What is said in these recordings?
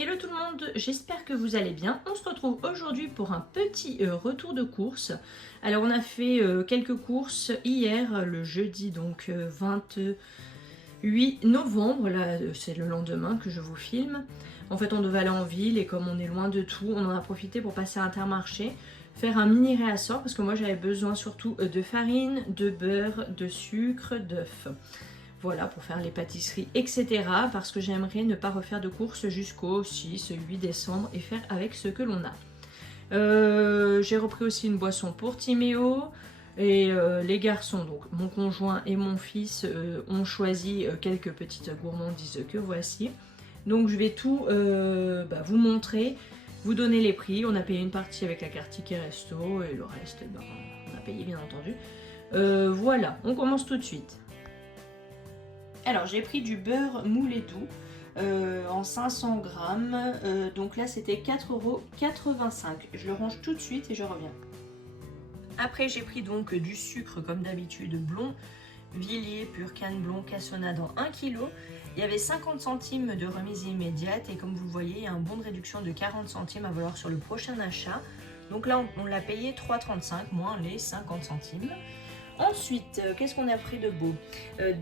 Hello tout le monde, j'espère que vous allez bien. On se retrouve aujourd'hui pour un petit retour de course. Alors on a fait quelques courses hier, le jeudi donc 28 novembre, là c'est le lendemain que je vous filme. En fait on devait aller en ville et comme on est loin de tout, on en a profité pour passer à Intermarché, faire un mini réassort parce que moi j'avais besoin surtout de farine, de beurre, de sucre, d'œufs. Voilà, pour faire les pâtisseries, etc. Parce que j'aimerais ne pas refaire de courses jusqu'au 6-8 décembre et faire avec ce que l'on a. J'ai repris aussi une boisson pour Timéo. Et les garçons, donc mon conjoint et mon fils, ont choisi quelques petites gourmandises que voici. Donc je vais tout vous montrer, vous donner les prix. On a payé une partie avec la carte Ticket Resto et le reste, on a payé bien entendu. Voilà, on commence tout de suite. Alors j'ai pris du beurre moulé doux en 500 grammes, donc là c'était 4,85 €. Je le range tout de suite et je reviens. Après j'ai pris donc du sucre comme d'habitude blond, Villiers, pur canne blond, cassonade en 1 kg. Il y avait 50 centimes de remise immédiate et comme vous le voyez il y a un bon de réduction de 40 centimes à valoir sur le prochain achat. Donc là on l'a payé 3,35 € moins les 50 centimes. Ensuite, qu'est-ce qu'on a pris de beau?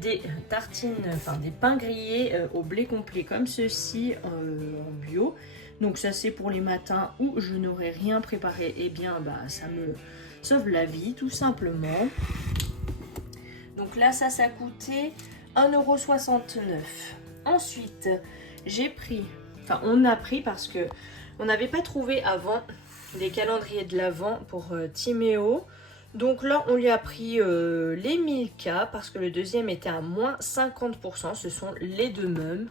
Des tartines, enfin des pains grillés au blé complet comme ceci en bio. Donc ça c'est pour les matins où je n'aurai rien préparé. Et bien ça me sauve la vie tout simplement. Donc là ça coûtait 1,69 €. Ensuite, j'ai pris, enfin on a pris parce que on n'avait pas trouvé avant des calendriers de l'Avent pour Timéo. Donc là, on lui a pris les Milka parce que le deuxième était à moins 50%. Ce sont les deux mêmes.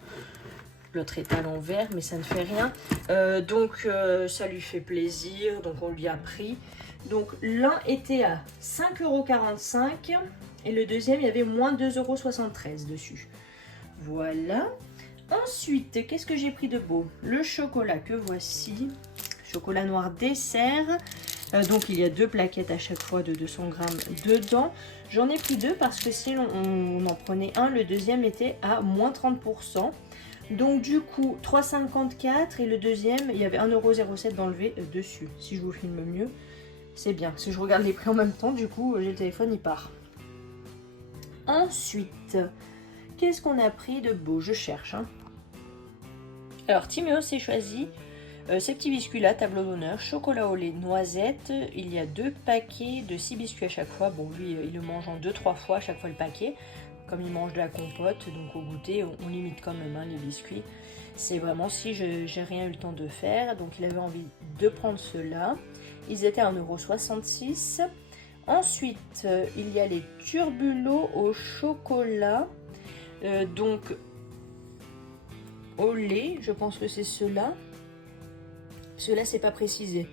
L'autre est à l'envers, mais ça ne fait rien. Donc ça lui fait plaisir. Donc on lui a pris. Donc l'un était à 5,45 € et le deuxième, il y avait moins 2,73 € dessus. Voilà. Ensuite, qu'est-ce que j'ai pris de beau? Le chocolat que voici. Chocolat noir dessert. Donc il y a 2 plaquettes à chaque fois de 200 grammes dedans. J'en ai pris 2 parce que si on en prenait un, le deuxième était à moins 30%. Donc du coup 3,54 € et le deuxième il y avait 1,07 € d'enlevé dessus. Si je vous filme mieux, c'est bien. Si je regarde les prix en même temps, du coup j'ai le téléphone il part. Ensuite, qu'est-ce qu'on a pris de beau? Je cherche. Alors Timéo s'est choisi ces petits biscuits là, tableau d'honneur, chocolat au lait, noisette. Il y a 2 paquets de 6 biscuits à chaque fois. Bon, lui, il le mange en 2-3 fois à chaque fois le paquet. Comme il mange de la compote, donc au goûter, on limite quand même les biscuits. C'est vraiment si j'ai rien eu le temps de faire. Donc il avait envie de prendre ceux-là. Ils étaient à 1,66 €. Ensuite, il y a les turbulos au chocolat. Donc au lait, je pense que c'est ceux-là. Ceux-là, c'est pas précisé.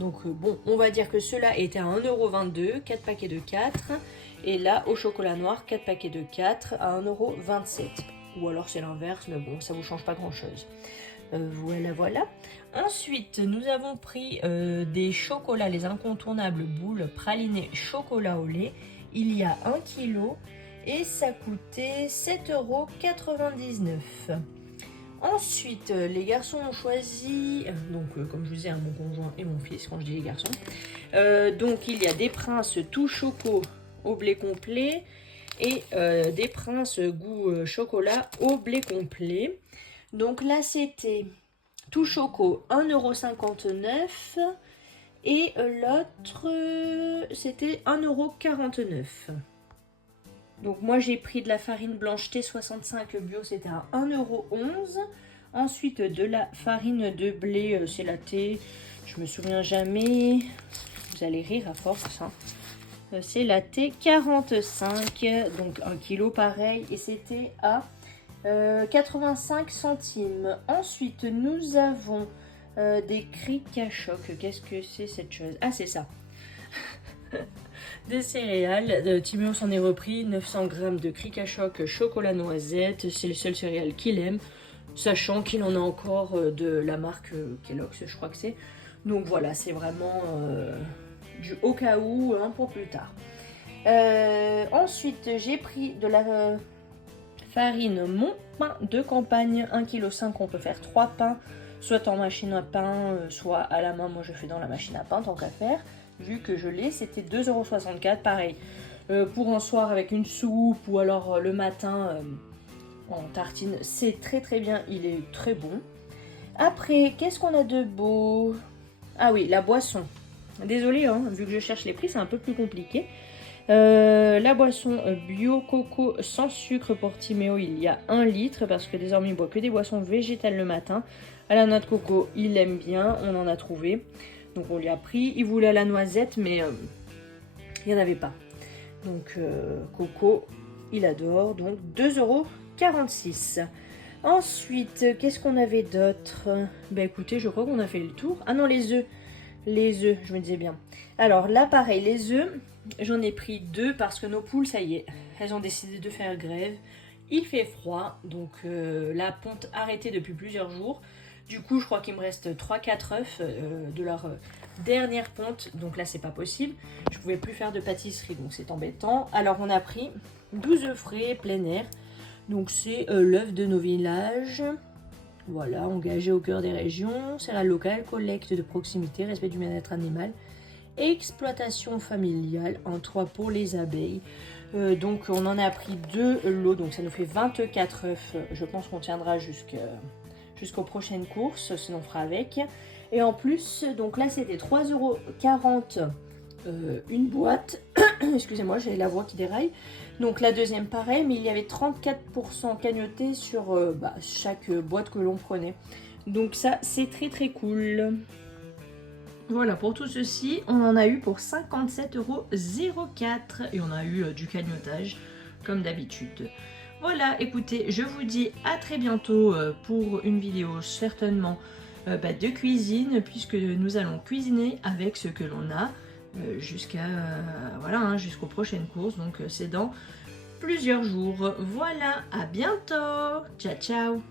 Donc bon, on va dire que ceux-là étaient à 1,22 €, 4 paquets de 4. Et là, au chocolat noir, 4 paquets de 4 à 1,27 €. Ou alors c'est l'inverse, mais bon, ça vous change pas grand-chose. Voilà. Ensuite, nous avons pris des chocolats, les incontournables boules pralinées chocolat au lait. Il y a 1 kg et ça coûtait 7,99 €. Ensuite, les garçons ont choisi, donc comme je vous disais, mon conjoint et mon fils, quand je dis les garçons. Donc il y a des princes tout choco au blé complet et des princes goût chocolat au blé complet. Donc là c'était tout choco 1,59 € et l'autre c'était 1,49 €. Donc moi j'ai pris de la farine blanche T65 bio, c'était à 1,11 €. Ensuite de la farine de blé, c'est la T, je me souviens jamais, vous allez rire à force. C'est la T45, donc 1 kg pareil, et c'était à 85 centimes. Ensuite nous avons des crics à choc. Qu'est-ce que c'est cette chose? Ah c'est ça. Des céréales, Timéo s'en est repris 900 g de cric à choc chocolat noisette, c'est le seul céréale qu'il aime, sachant qu'il en a encore de la marque Kellogg's, je crois que c'est. Donc voilà, c'est vraiment du au cas où pour plus tard. Ensuite, j'ai pris de la farine, mon pain de campagne, 1,5 kg, on peut faire 3 pains, soit en machine à pain, soit à la main. Moi je fais dans la machine à pain tant qu'à faire, vu que je l'ai, c'était 2,64 €, pareil. Pour un soir avec une soupe ou alors le matin en tartine, c'est très très bien, il est très bon. Après, qu'est-ce qu'on a de beau? Ah oui, la boisson. Désolée, hein, vu que je cherche les prix, c'est un peu plus compliqué. La boisson bio coco sans sucre pour Timéo, il y a 1 litre parce que désormais il boit que des boissons végétales le matin. À la noix de coco, il aime bien, on en a trouvé. Donc on lui a pris. Il voulait à la noisette, mais il n'y en avait pas. Donc coco, il adore. Donc 2,46 €. Ensuite, qu'est-ce qu'on avait d'autre? Ben écoutez, je crois qu'on a fait le tour. Ah non, les œufs. Les œufs, je me disais bien. Alors là, pareil, les œufs, j'en ai pris 2 parce que nos poules, ça y est, elles ont décidé de faire grève. Il fait froid, donc la ponte arrêtée depuis plusieurs jours. Du coup, je crois qu'il me reste 3-4 œufs de leur dernière ponte. Donc là, c'est pas possible. Je pouvais plus faire de pâtisserie, donc c'est embêtant. Alors, on a pris 12 œufs frais, plein air. Donc c'est l'œuf de nos villages. Voilà, engagé au cœur des régions, céréales locales, collecte de proximité, respect du bien-être animal, exploitation familiale, en 3 pour les abeilles. Donc on en a pris 2 lots, donc ça nous fait 24 œufs. Je pense qu'on tiendra jusqu'aux prochaines courses, sinon on fera avec. Et en plus, donc là c'était 3,40 € une boîte. Excusez-moi, j'ai la voix qui déraille. Donc la deuxième pareil, mais il y avait 34% cagnoté sur chaque boîte que l'on prenait. Donc ça, c'est très très cool. Voilà, pour tout ceci, on en a eu pour 57,04 € et on a eu du cagnotage comme d'habitude. Voilà, écoutez, je vous dis à très bientôt pour une vidéo certainement de cuisine, puisque nous allons cuisiner avec ce que l'on a jusqu'aux prochaines courses. Donc c'est dans plusieurs jours. Voilà, à bientôt. Ciao ciao.